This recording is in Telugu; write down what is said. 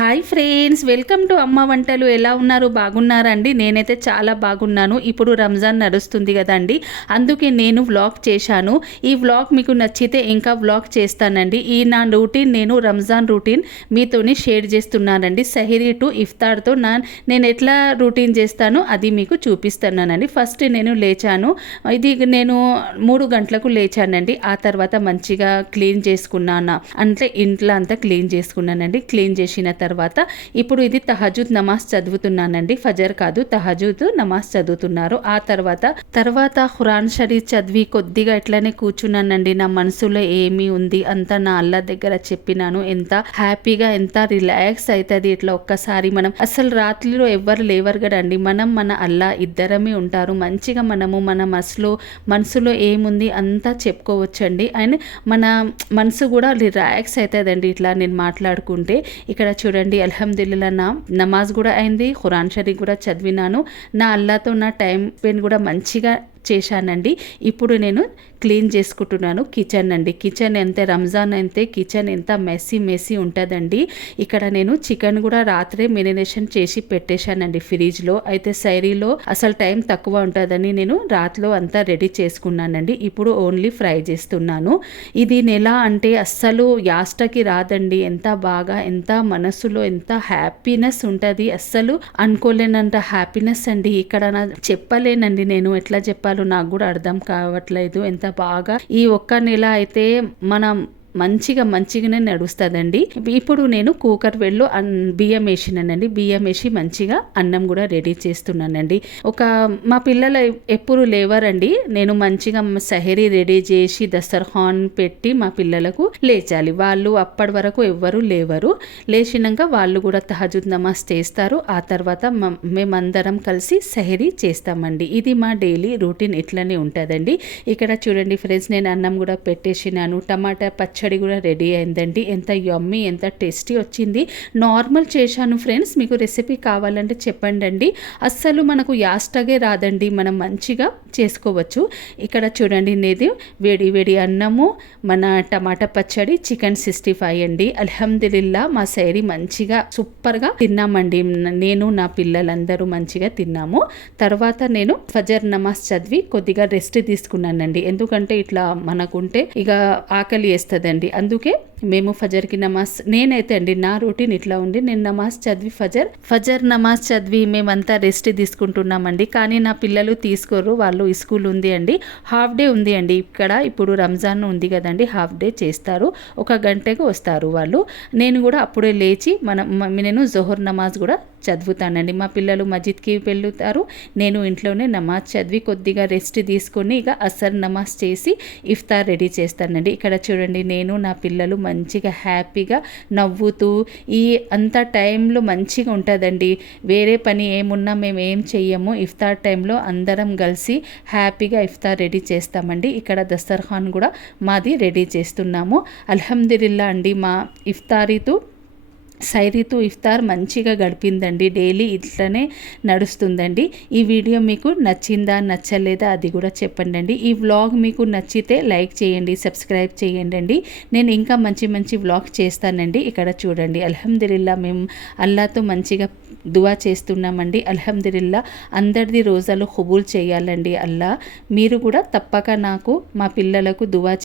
హాయ్ ఫ్రెండ్స్, వెల్కమ్ టు అమ్మ వంటలు. ఎలా ఉన్నారు? బాగున్నారా అండి? నేనైతే చాలా బాగున్నాను. ఇప్పుడు రంజాన్ నడుస్తుంది కదండి, అందుకే నేను వ్లాగ్ చేశాను. ఈ వ్లాగ్ మీకు నచ్చితే ఇంకా వ్లాగ్ చేస్తానండి. ఈ నా రూటీన్, నేను రంజాన్ రూటీన్ మీతోని షేర్ చేస్తున్నానండి. సహరీ టు ఇఫ్తార్తో నేను ఎట్లా రూటీన్ చేస్తానో అది మీకు చూపిస్తున్నానండి. ఫస్ట్ నేను లేచాను, ఇది నేను 3 గంటలకు లేచానండి. ఆ తర్వాత మంచిగా క్లీన్ చేసుకున్నాను, అంటే ఇంట్లో అంతా క్లీన్ చేసుకున్నానండి. క్లీన్ చేసిన తర్వాత ఇప్పుడు ఇది తహజుద్ నమాజ్ చదువుతున్నానండి. ఫజర్ కాదు, తహజుద్ నమాజ్ చదువుతున్నారు. ఆ తర్వాత ఖురాన్ షరీఫ్ చదివి కొద్దిగా ఇట్లానే కూర్చున్నానండి. నా మనసులో ఏమి ఉంది అంతా నా అల్లా దగ్గర చెప్పినాను. ఎంత హ్యాపీగా, ఎంత రిలాక్స్ అవుతుంది ఇట్లా ఒక్కసారి. మనం అసలు రాత్రిలో ఎవ్వరు లేవరు కదండి, మనం మన అల్లా ఇద్దరమే ఉంటారు. మంచిగా మనము మన మనసులో ఏముంది అంతా చెప్పుకోవచ్చండి. అండ్ మన మనసు కూడా రిలాక్స్ అవుతుందండి ఇట్లా నేను మాట్లాడుకుంటే. ఇక్కడ చూడండి, అల్హమ్దులిల్లా నా నమాజ్ కూడా అయింది, ఖురాన్ షరీఫ్ కూడా చదివినాను. నా అల్లాతో నా టైం స్పెండ్ కూడా మంచిగా చేశానండి. ఇప్పుడు నేను క్లీన్ చేసుకుంటున్నాను కిచెన్ అండి. కిచెన్ ఎంత రంజాన్ అయితే కిచెన్ ఎంత మెస్సీ ఉంటుందండి. ఇక్కడ నేను చికెన్ కూడా రాత్రే మెరినేషన్ చేసి పెట్టేశానండి ఫ్రిడ్జ్లో. అయితే సైరీలో అసలు టైం తక్కువ ఉంటుందని నేను రాత్రిలో అంతా రెడీ చేసుకున్నానండి. ఇప్పుడు ఓన్లీ ఫ్రై చేస్తున్నాను. ఇది నెల అంటే అస్సలు యాస్టకి రాదండి. ఎంత బాగా, ఎంత మనసులో ఎంత హ్యాపీనెస్ ఉంటుంది, అస్సలు అనుకోలేనంత హ్యాపీనెస్ అండి. ఇక్కడ చెప్పలేనండి, నేను ఎట్లా చెప్పాలి నాకు కూడా అర్థం కావట్లేదు. ఎంత బాగా ఈ ఒక్క నెల అయితే మనం మంచిగానే నడుస్తుందండి. ఇప్పుడు నేను కుక్కర్ వెళ్ళు బియ్యం వేసినానండి. బియ్యం వేసి మంచిగా అన్నం కూడా రెడీ చేస్తున్నానండి. మా పిల్లలు ఎప్పుడు లేవరండి. నేను మంచిగా సహరీ రెడీ చేసి దస్తర్ఖాన్ పెట్టి మా పిల్లలకు లేచాలి. వాళ్ళు అప్పటి వరకు ఎవ్వరు లేవరు. లేచినాక వాళ్ళు కూడా తహజుద్ నమాజ్ చేస్తారు. ఆ తర్వాత మేమందరం కలిసి సహరీ చేస్తామండి. ఇది మా డైలీ రొటీన్ ఇట్లనే ఉంటుందండి. ఇక్కడ చూడండి ఫ్రెండ్స్, నేను అన్నం కూడా పెట్టేసినాను. టమాటా పచ్చడి కూడా రెడీ అయిందండి. ఎంత యమ్మీ, ఎంత టేస్టీ వచ్చింది. నార్మల్ చేశాను ఫ్రెండ్స్, మీకు రెసిపీ కావాలంటే చెప్పండి అండి. అస్సలు మనకు యాస్టగే రాదండి, మనం మంచిగా చేసుకోవచ్చు. ఇక్కడ చూడండి, నేది వేడి అన్నము, మన టమాటా పచ్చడి, చికెన్ 65 అండి. అల్హమ్దులిల్లా మా సైరీ మంచిగా సూపర్గా తిన్నామండి. నేను నా పిల్లలందరూ మంచిగా తిన్నాము. తర్వాత నేను ఫజర్ నమాజ్ చదివి కొద్దిగా రెస్ట్ తీసుకున్నానండి. ఎందుకంటే ఇట్లా మనకుంటే ఇక ఆకలి వేస్తుంది, అందుకే మేము ఫజర్కి నమాజ్, నేనైతే అండి నా రొటీన్ ఇట్లా ఉంది. నేను నమాజ్ చదివి ఫజర్ నమాజ్ చదివి మేమంతా రెస్ట్ తీసుకుంటున్నామండి. కానీ నా పిల్లలు తీసుకోరు, వాళ్ళు స్కూల్ ఉంది అండి, హాఫ్ డే ఉంది అండి. ఇక్కడ ఇప్పుడు రంజాన్ ఉంది కదండి, హాఫ్ డే చేస్తారు. 1 గంటకు వస్తారు వాళ్ళు. నేను కూడా అప్పుడే లేచి నేను జోహర్ నమాజ్ కూడా చదువుతానండి. మా పిల్లలు మస్జిద్కి వెళ్తారు, నేను ఇంట్లోనే నమాజ్ చదివి కొద్దిగా రెస్ట్ తీసుకొని ఇక అసర్ నమాజ్ చేసి ఇఫ్తార్ రెడీ చేస్తానండి. ఇక్కడ చూడండి, నేను నా పిల్లలు మంచిగా హ్యాపీగా నవ్వుతూ ఈ అంత టైంలో మంచిగా ఉంటుందండి. వేరే పని ఏమున్నా మేము ఏం చెయ్యము. ఇఫ్తార్ టైంలో అందరం కలిసి హ్యాపీగా ఇఫ్తార్ రెడీ చేస్తామండి. ఇక్కడ దస్తర్ఖాన్ కూడా మాది రెడీ చేస్తున్నాము. అల్హమ్దులిల్లా అండి, మా సైరీతో ఇఫ్తార్ మంచిగా గడిపిందండి. డైలీ ఇట్లనే నడుస్తుందండి. ఈ వీడియో మీకు నచ్చిందా నచ్చలేదా అది కూడా చెప్పండి. ఈ వ్లాగ్ మీకు నచ్చితే లైక్ చేయండి, సబ్స్క్రైబ్ చేయండి. నేను ఇంకా మంచి వ్లాగ్ చేస్తానండి. ఇక్కడ చూడండి, అల్హమ్దులిల్లా మేము అల్లాతో మంచిగా దువా చేస్తున్నామండి. అల్హమ్దులిల్లా అందరిది రోజాలు ఖుబూల్ చేయాలండి అల్లా. మీరు కూడా తప్పక నాకు, మా పిల్లలకు దువా